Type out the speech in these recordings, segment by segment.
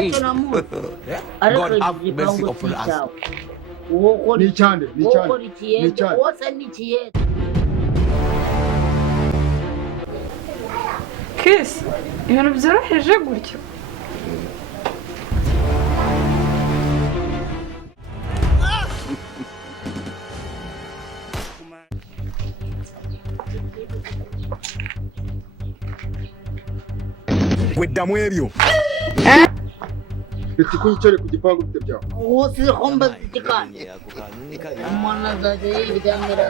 nyiracyo namuzi God have mercy upon us. ni cyane wose ni ikiyede Kiss ibintu byoroheje gutyo Weddamu ebyo. Etikunyicyore ku gipangu bite byawe. wose komba zikanye umwana zaje yiryamira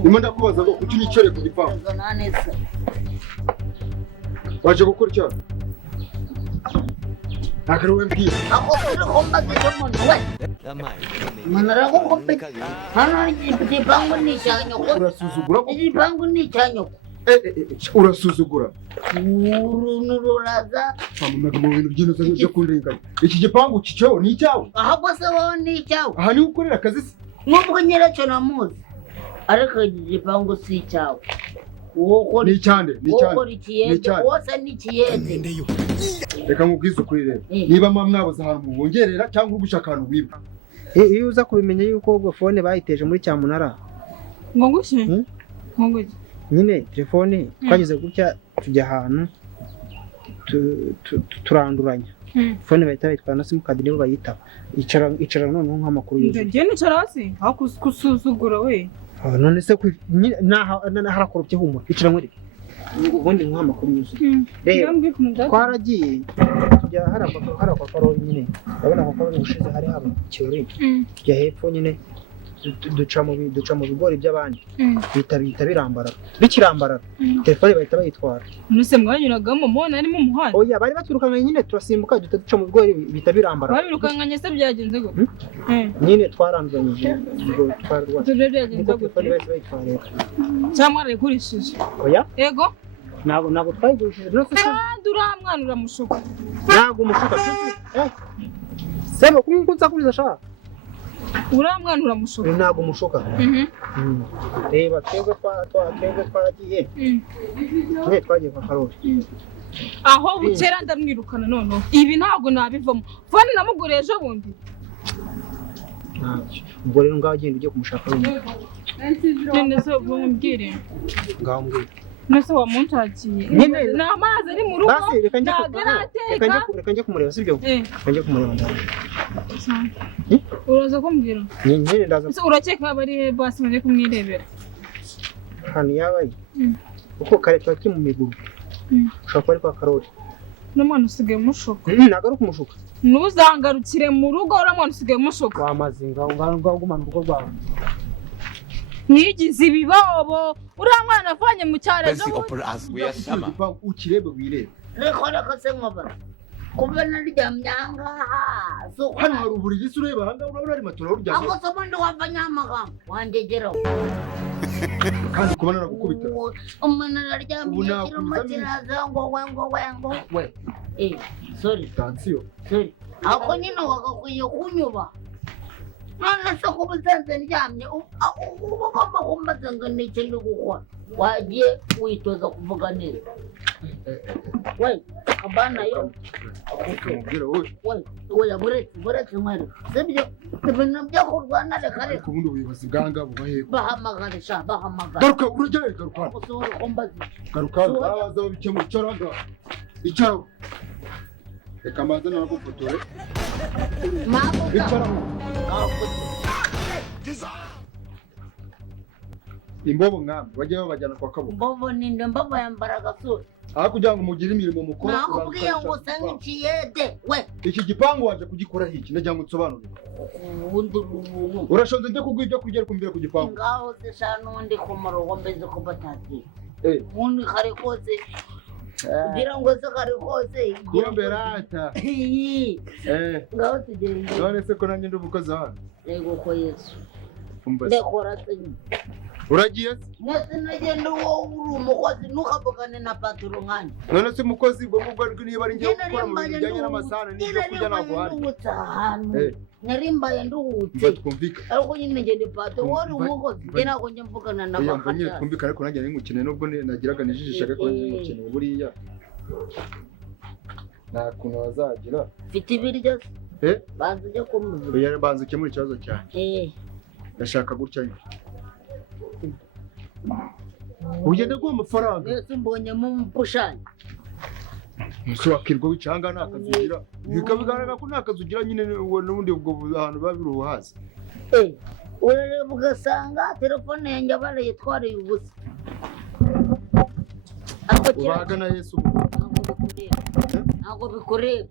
Ndimo ndakubaza ngo kuki unyicyore ku gipangu. zananese Waje gukora icyo? Ntakari we mbwira. ako komba zikanye we manara ko kombe hano igipangu ni cyanyoko Urasuzugura ko igipangu ni cyanyoko urasuzugura. ururaza Pamunaga mu bintu by'inoze byo kurenganya. Iki gipangu cyo ni icyawe. ahubwo se wowe ni icyawe Aha ni ukorera akazi se. nubwo nyiracyo namuzi ariko igipangu si icyawe Ni cyane wokora ikiyede wose ni ikiyede Reka nkubwize ukuri rero. Niba mwabuze ahantu mubongerera cyangwa ugushaka ahantu wiba. Iyo uza kubimenya yuko ubwo fone bayiteje muri cyamunara ngo ngushye ngo ngushye nyine telefone twageze gutya tujya ahantu turanduranya fone bahita bayitwara na simukadi nibo bayitaba icara noneho nk'amakuru yuzuye ndagenda icara hasi aho kusuzugura we none se harakorobye humura icara muri ubundi nk'amakuru yuzuye rero twaragiye tujya harakwa karori nyine urabona ko karori ushize hari haba ikirori tujya hepfo nyine duca mu bigori by'abandi bita birambarara bikirambarara telefone bahita bayitwara nuse mwanyuragamo mubona ari mu muhanda oya bari baturukanye nyine turasimbuka duca mu bigori bita birambarara babirukanganye se byagenze gute nyine twaranduranyije ngo twararwatse byagenze gute telefone bahita bayitwara cyangwa arayigurishije oya yego ntabwo twayigurishije rero se duramwana uramushuka ntabwo umushuka sebo kunkunza kuriza shaka uramwana uramushuka ntabwo umushuka reba twebwe twaragiye nyine twagiye kwa karori aho bukera ndamwirukana noneho ibi ntabwo nabivamo fone namuguriye ejo bundi ubwo rero ngaho agenda ugiye kumushaka wenyine none se bumubwire ngaho mbwira nose wamunshakiye ni amazi ari mu rugo ntabwo arateka reka njye kumureba sibyo reka njye kumureba ndaje uraza kumbwira nyine ndaza urakeka bari basi baje kumwirebera hano yabaye uko kare twari turi mu miguru ushobora kuba ari kwa karori n'umwana usigaye umushuka ntabwo ari ukumushuka ntuzangarukire mu rugo uramwana usigaye umushuka wamaze ngaho gumana urugo rwawe nigize ibibobo uriya mwana avanye mu cyaro ejo ukirebe wirebe reka se nkobara kuba naryamye ahangaha hano hari uburiri se ureba ahangaha urabona ari matora uryamye ako se ubundi wavanye amagambo wandegeraho kandi kuba naragukubita umuntu araryamye kirimo kiraza ngo we sorry ako nyine wagakwiye kunyuba none se kuba usanze ndyamye uba ugomba kumbaza ngo ni iki ndi gukora wagiye witoza kuvuga neza we abana yo we buretse mwere sibyo ibintu byo kurwana reka reka ubundi ubuyobozi bwanga bubaheko bahamagara sha bahamagara garuka urajyaye garuka gusura kumbaza garuka baza babikemura icara reka maze narakufotore icara imbobo mwami wajya babajyana kwa kabuga imbobo ninde mbobo yambara agasura aho kugira ngo mugire imirimo mukora nakubwiye ngo usa nk'ikiyede we iki gipangu waje kugikora iki ndagira ngo nsobanurire ubundi urashonze njye kuguha ibyo kurya ariko mbere ku gipangu ngaho se sha n'undi ku murongo mbeze ko batatiye ubundi kare kose kugira ngo se kare kose kumbe rata ngaho tugende none se ko nanjye ndi umukozi hano yego ko Yesu ndekora se uragiye mwese nagenda wowe uri umukozi ntukavugane na paturo nkanje none se umukozi ubwo ngubwo niba ari njye gukora mu bintu bijyanye n'amasahani n'ibyo kurya ntabwo hari narimbaye nduhutse ariko nyine ngende paturo wari umukozi njye ntabwo njya mvugana na bakanya twumvikane ariko nanjye nari ngukene nubwo nagiraga nijijisha ariko nanjye ngukene buriya nta kuntu bazagira. Mfite ibiryo Eh? banza ujye kumubura. Oya banza ukemura ikibazo cyanjye. Ndashaka gutya nyine. Ugende guha amafaranga. Mbese mbonyemo umupushanyi. Ese wakirwa wicanga nta kazi ugira. Bikabigaragara ko nta kazi ugira nyine n'ubundi ubwo ahantu babiruhaza. Urareba ugasanga telefone yanjye barayitwariye ubusa. Ubagana Yesu. Ntabwo bikureba.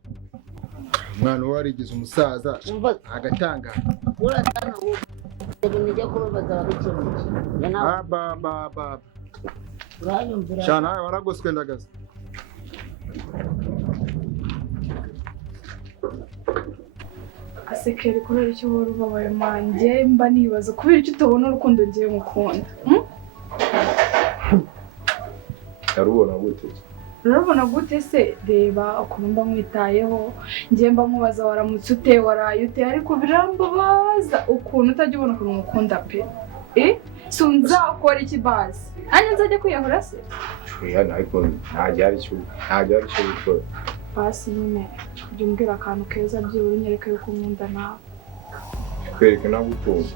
Umwana warigize umusaza agatanga. Uratana wowe. Ibintu bijya kubabaza ababikemuye. Ba. Uranyumvira. Shana waragoswe ndagaza. Asekere kubera icyo wari ubabaye manjye mba nibaza kubera icyo utabona urukundo ngiye mukunda. Yarubona gute? Urabona gute se? Reba ukuntu mba mwitayeho, ngiye mba mubaza waramutse ute, waraye ute, ariko birambabaza ukuntu utajya ubona ukuntu mukunda pe. So nzakora iki bazi? Anye nzajya kwiyahura se? Oya ariko ntajyari cyo gukora. Basi nyine ujya umbwira akantu keza byibura unyereka yuko nkunda nawe. Kwereke nawe utumva.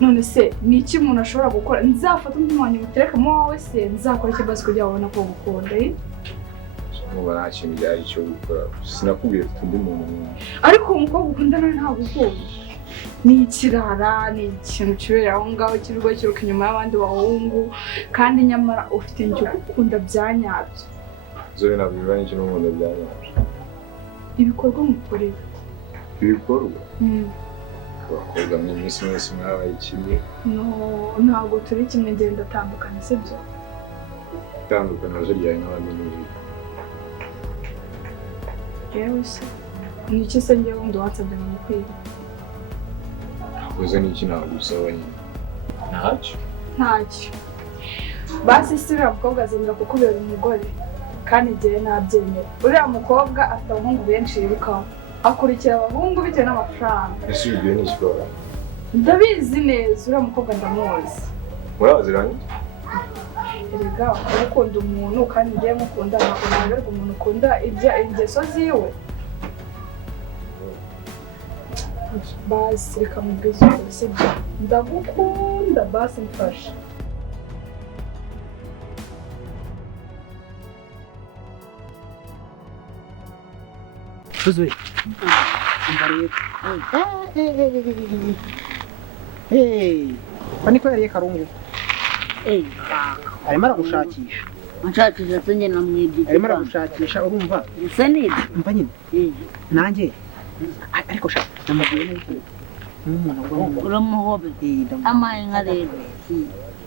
None se ni iki umuntu ashobora gukora? Nzafata undi mwanya muterekamo wawe se nzakora iki basi kugira babona ko ngukunda? Muba nta kintu byari cyo gukora. Sinakubwiye ko undi muntu. Ariko umukobwa ukunda nawe ntabwo ukunda. Ni ikirara, ni ikintu kibera aho ngaho kirirwa kiruka inyuma y'abandi bahungu, kandi nyamara ufite njye ukunda byanyabyo. Zoe nabyo n'icyo n'umuntu byanyabyo. Ibikorwa mukorera. Ibikorwa? Abakobwa mw'iminsi mwese mwabaye kimwe. No, ntabwo turi kimwe, ngenda atandukanye sibyo? Itandukana ziryaye n'abandi n'ibindi. Yewe se ni iki se njyewe wundi wansabye mu kwiga? Uze n'iki nagusaba nyine? Ntacyo. Basi si uriya mukobwa azemera kukubera umugore kandi igihe nabyemera. Uriya mukobwa afite abahungu benshi yirukaho, akurikira abahungu bitewe n'amafaranga. Ese ubwiye n'ikigora? Ndabizi neza uriya mukobwa ndamuzi. Muraziranye? Erega ukunda umuntu kandi ngiye mukunda, ntabwo naberwa umuntu ukunda ingeso ziwe. Basi reka mubwize ukuri sibyo? Ndagukunda basi mfasha. Tuzuye. Imbariye. Paniko yariye karungu. Arimo aragushakisha. Anshakisha se njye namwibye. Arimo aragushakisha urumva? Gusa nibyo. Umva nyine. Nanjye. Ariko sha namubwiye neza. N'umuntu uramuhobe. Amaye nka rero.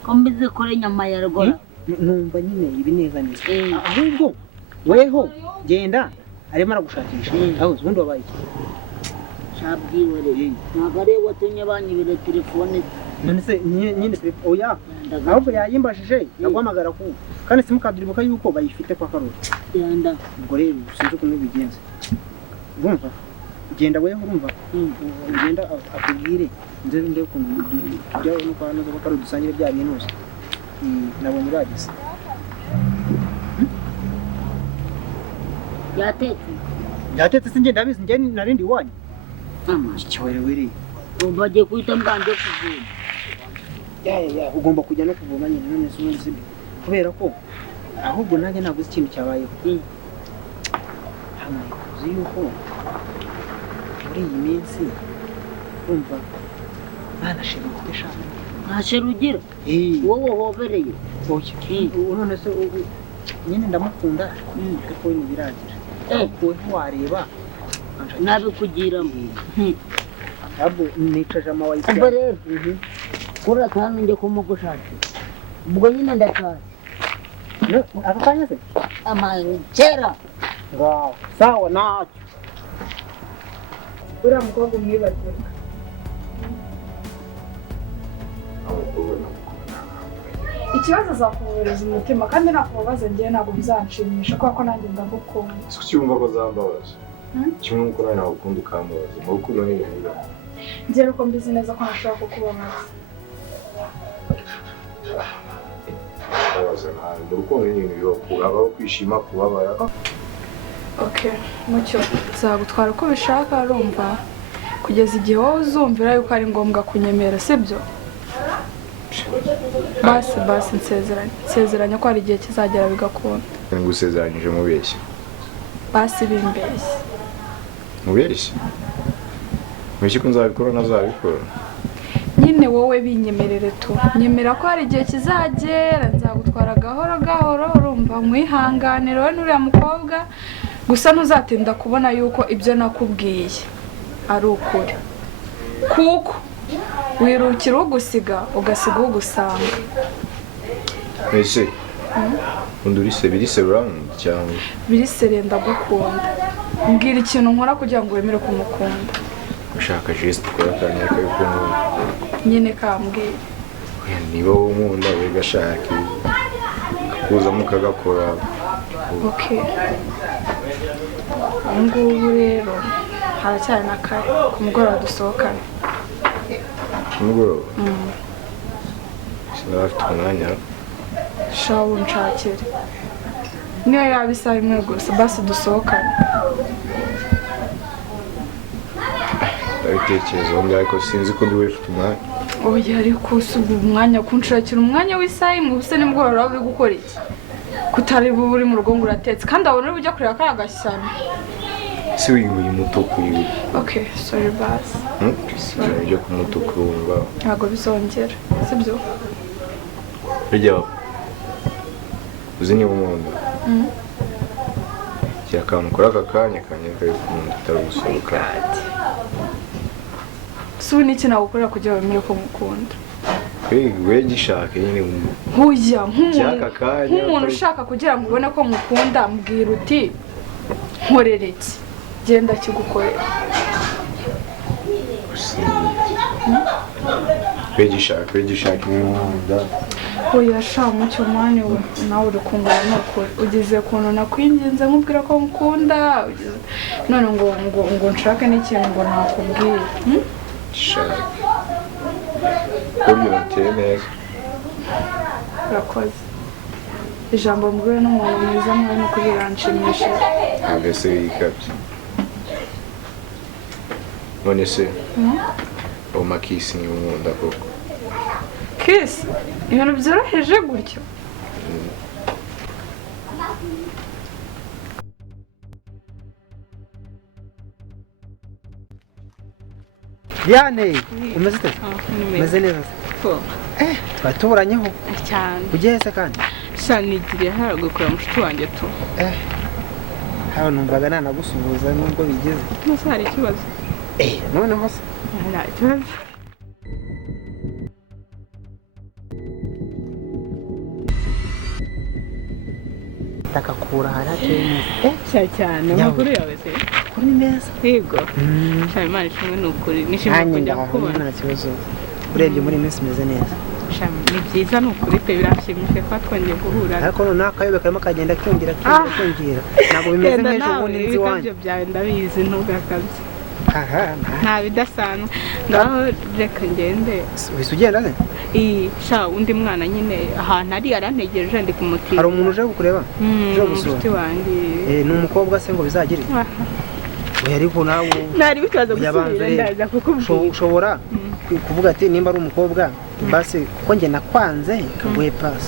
Ko mbize kure nyama ya rugora. Numva nyine ibi neza neza. Ahubwo weho genda arimo aragushakisha. Aho ubundi wabaye iki? Shabwiwe rero. Ntabwo ari watumye banyibira telefone. None se nyine telefone oya. Ahubwo yayimbashije yaguhamagara ku. Kandi simukadiribuka yuko bayifite kwa Karoli. Yanda. Ubwo rero sinzi ukuntu bigenze. Urumva? Genda weho urumva? Ugenda akubwire nze nde ukuntu byo no kwa no kwa Karoli dusangire bya bintu. Nabonye bagise. Yatetse singe ndabizi nge narindi wanyu. Ikiwere wiri. Ubagiye kuhita mbanje kuvuma. Ya ugomba kujya no kuvoma nyine none se ubundi sibyo. Kubera ko ahubwo nanjye navuze ikintu cyabayeho. Hamwe uzi yuko muri iyi minsi umva banashira guteshana. Ntashira ugira? Wowe wobereye. None se nyine ndamukunda ariko ni biragira. Wowe wareba nabikugiramo. Abo nicaje amawayifu. Ubwo rero kura kandi njye kumugushakira. Ubwo nyine ndakaza. Akakanya se? Kera. Wow. Sawa ntacyo. Uriya mukobwa umwibagirwa. Ikibazo azakubohereza umutima kandi nakubabaza njye ntabwo bizanshimisha kubera ko nanjye ndagukunda. Cyumva ko zambabaza. Kimwe nuko nawe nagukunda ukambabaza. Mu rukundo ni ibintu. Njye uko mbizi neza ko ntashobora kukubabaza. byose mu rukundo n'ibintu bibaho habaho kwishima kubabara. Okay, Mucyo nzagutwara uko bishaka urumva kugeza igihe wowe uzumvira yuko ari ngombwa kunyemera sibyo? Basi nsezeranya ko hari igihe kizagera bigakunda. Ngusezeranyije mubeshya. Basi bimbeshye. Mubeshya? Mubeshya ko nzabikora nazabikora. Nyine wowe binyemerere tu. Nyemera ko hari igihe kizagera nzagutwara gahoro urumva mwihanganira we n'uriya mukobwa gusa ntuzatinda kubona yuko ibyo nakubwiye ari ukuri. Kuko wirukira ugusiga ugasiga ugusanga. Ese undurise birise brown cyangwa birise renda gukunda. Mbwira ikintu nkora kugira ngo wemere kumukunda. Ushaka geste ukora kandi akabikunda. Nyine kambwira. Niba unkunda we gashaka kuza mukagakora. Okay. Ngubu rero haracyari na kare ku mugoroba dusohokana. Umugoroba? Sinafite umwanya. Shawo nshakire. Niyo yaba isaha imwe gusa basi dusohokane. Ibitekerezo ngo ariko sinzi ko ndi wifite umwanya. Oya ariko usubu umwanya kunshakira umwanya w'isaha imwe ubuse nimugoroba uri gukora iki? Kutari buri mu rugo ngo uratetse kandi abone ujya kureba kaya gashyano. Si winguye umutuku yiwe. Okay, sorry basi. Ujya ku mutuku wumva. Ntabwo bizongera, sibyo? Bijya uzi niba umuntu. Akantu kuri aka kanya kari kumunda utari gusohoka. Subu ni iki nagukorera kugira ngo wemere ko mukunda? We gishaka nyine Huya nk'umuntu ushaka kugira ngo ubone ko mukunda mbwira uti nkorera iki genda kigukorera. We gishaka imyenda. Oya sha Mucyo mani nawe urukungana n'ukuri ugize kuntu nakwinginze nkubwira ko mukunda none ngo nshake n'ikintu ngo nakubwira. Shaka Kubyo nateye neza. Murakoze. Ijambo mbwiwe n'umuntu mwiza mwe no kubiranshimishije. Agase yikabye. None se umakisi ni umunda koko. Kiss ibintu byoroheje gutyo. Diane, umeze ute? Umeze neza. Twatuburanyeho cyane. Ugeze kandi? Shanigiriye haragukora mushiki wanjye tu. Hano numvaga nanagusuhuza nubwo bigeze. Nose hari ikibazo? Noneho se? Nta kibazo. Takakura harateye neza. Cyane amakuru yawe se. Kuri neza. Yego. Shama Imana ishimwe n'ukuri. Nishimye kujya kubona. Nta kibazo. Urebye muri minsi meze neza. Shama ni byiza n'ukuri pe birashimishije ko twongeye guhura. Ariko none akayobe karimo kagenda cyongera. Ntabwo bimeze nk'ejo bundi nzi wanjye. Ibyo byawe ndabizi ntugakabye. Nta bidasanzwe. Ngaho reka ngende. Wese ugenda se? Sha undi mwana nyine ahantu ari arantegereje ndi kumutira. Hari umuntu uje kukureba? Uje gusura. Mushiki wanjye. Ni umukobwa se ngo bizagire? Oya ariko nawe nari bikaza gusubira ndaza kukubwira. Ushobora kuvuga ati nimba ari umukobwa basi kuko njye nakwanze kaguye pass.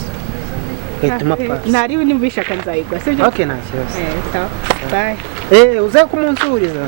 Gatuma pass. Nari nimbishaka nzayigwa sibyo? Okay nta kibazo. Bye. Uze kumunsuriza.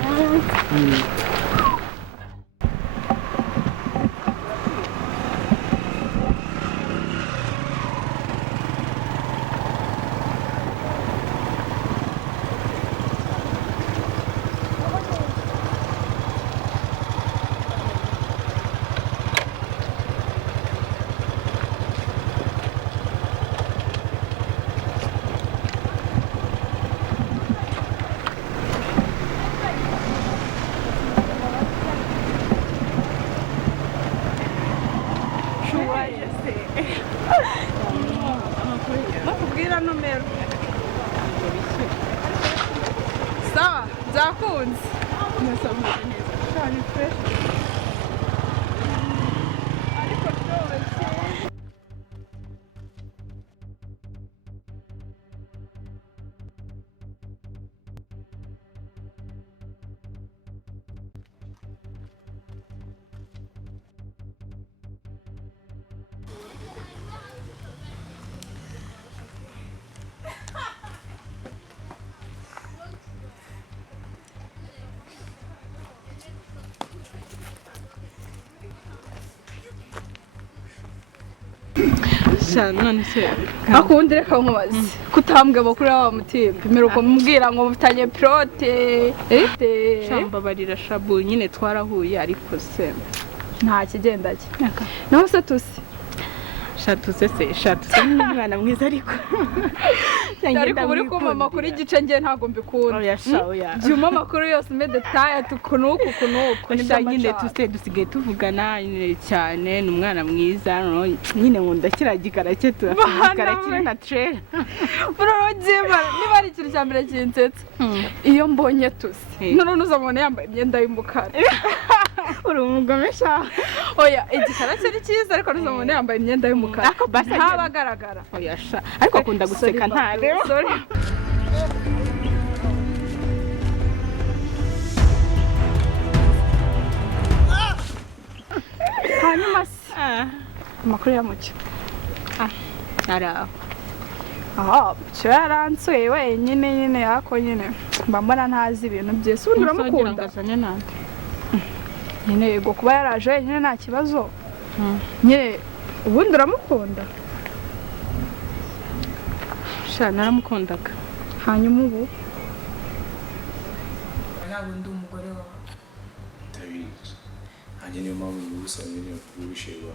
Nakubwira nomero. Sawa, byakunze. Nasamuye neza. Cyane fresh. Ariko byose. none se akundi reka nkubaze kutambwe amakuru y'aba mutimba imeruko mubwira ngo mufitanye pilote shambabarira shabu nyine twarahuye ariko se nta kigenda cye naho se tusi shatuse ni umwana mwiza ariko uri kumva amakuru igice ngiye ntabwo mbikunda jyuma amakuru yose ume detaye tukunuku nyine dusigaye tuvugana cyane ni umwana mwiza nyine nkunda kiriya gikara cye turakira kiri na trela burogema niba ari ikintu cya mbere kinsetsa iyo mbonye tusi none uzamubona yambaye imyenda y'umukara uri umugome sha oya igikara cye ni cyiza ariko uzamubona yambaye imyenda y'umukara ntaba agaragara oya sha ariko akunda guseka ntareba hanyuma se amakuru ya Mucyo Mucyo yaransuye wenyine yako nyine mba mbona ntazi ibintu byose ubundi uramukunda nyine yego kuba yaraje wenyine nta kibazo nyine ubundi uramukunda sha naramukundaga hanyuma ubu ntabwo ndi umugore wawe ndabizi nanjye niyo mpamvu ngusaba nyine kubisheba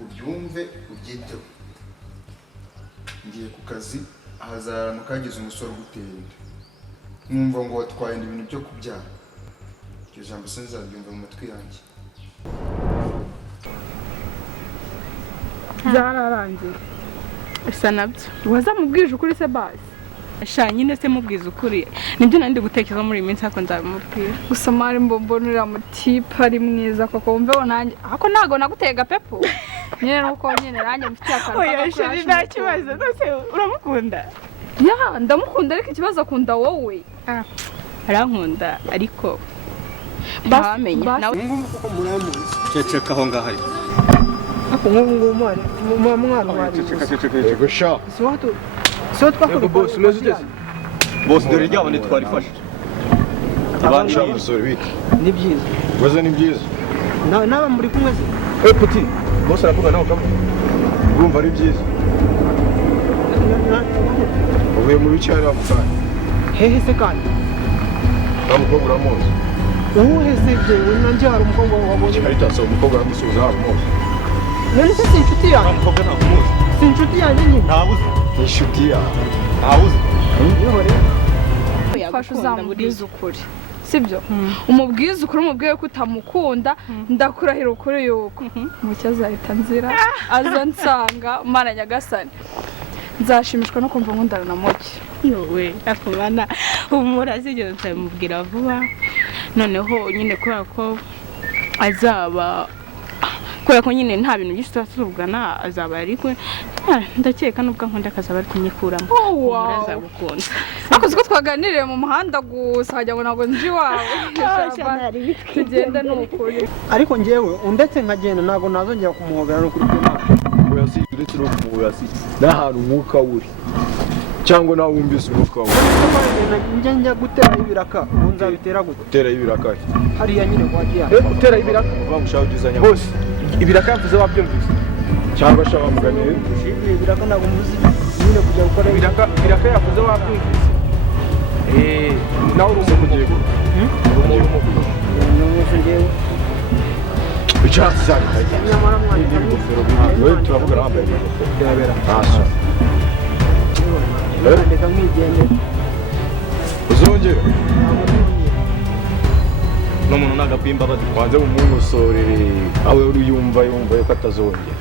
ubyumve ubyiteho ngiye ku kazi ahazarana kageze umusore ugutera inda nkumva ngo watwaye ibintu byo kubyara iryo jambo sinzaryumva mu matwi yanjye byararangiye bisa nabyo wazamubwije ukuri se basi sha nyine se mubwiza ukuri nibyo nari ndi gutekereza muri iyi minsi ariko nzabimubwira gusa mari mbona uriya mutipe ari mwiza koko wumveho nanjye ariko ntabwo nagutega pepo nyine nuko nyine nanjye mfitiye akantu k'agakurashe nta kibazo rwose uramukunda ndamukunda ariko ikibazo akunda wowe arankunda ariko ntawamenye nawe kuko muramuzi ceceka aho ngaho ari ako nk'ubu mwana wari yego sha so twakora boss umeze ugeze boss dore ryabo ntitwarifashe abandi basore biki ni byiza waza ni byiza naba muri kumwe se puti boss aravuga nawe kamwe urumva ari byiza uvuye mu bice hari avugana hehe se kandi umukobwa uramuzi uwuhe se jewe nanjye hari umukobwa wabonye ariko asaba umukobwa aramusubiza haramuzi none se si inshuti yanjye umukobwa ntamuzi si inshuti yanjye nyine ntabuze ni inshuti yawe ntabuze ufashe uzamubwiza ukuri sibyo umubwiza ukuri umubwiye ko utamukunda ndakurahira ukuri yuko Mucyo azahita nzira aza nsanga Mana Nyagasani nzashimishwa no kumva nkundana na Mucyo yowe akubana umura zigeze nzamubwira vuba noneho nyine kubera ko azaba kubera ko nyine nta bintu byinshi tuvugana azaba ariko ndakeka nubwo nkunda akazaba ari kunyikuramo azagukunda akoze ko twaganiriye mu muhanda gusa hajya ngo ntabwo nzi iwawe tugende n'ukuri ariko njyewe ndetse nkagenda ntabwo nazongera kumuhobera no kuri kw'Imana uyasi uretse no kumuhuyasi n'ahantu umwuka uri cyangwa nawe wumvise umwuka wawe njya gutera ibiraka ubu nzabitera gute utera ibiraka hariya nyine kwa Diane utera ibiraka uva mushaka ugizanya bose ibiraka yavuze wabyumvise cyangwa sha bamuganiye ibiraka ntabwo muzi nyine kujya gukora ibiraka yavuze wabyumvise nawe uri umugiye n'umuntu njyewe icyatsi cyane nyamara mwana ingofero wewe turavuga rambaye ingofero ntaso ndeka mwigende uzongera n'umuntu nagapimba wanze mumunusorere awe uri yumva yuko atazongera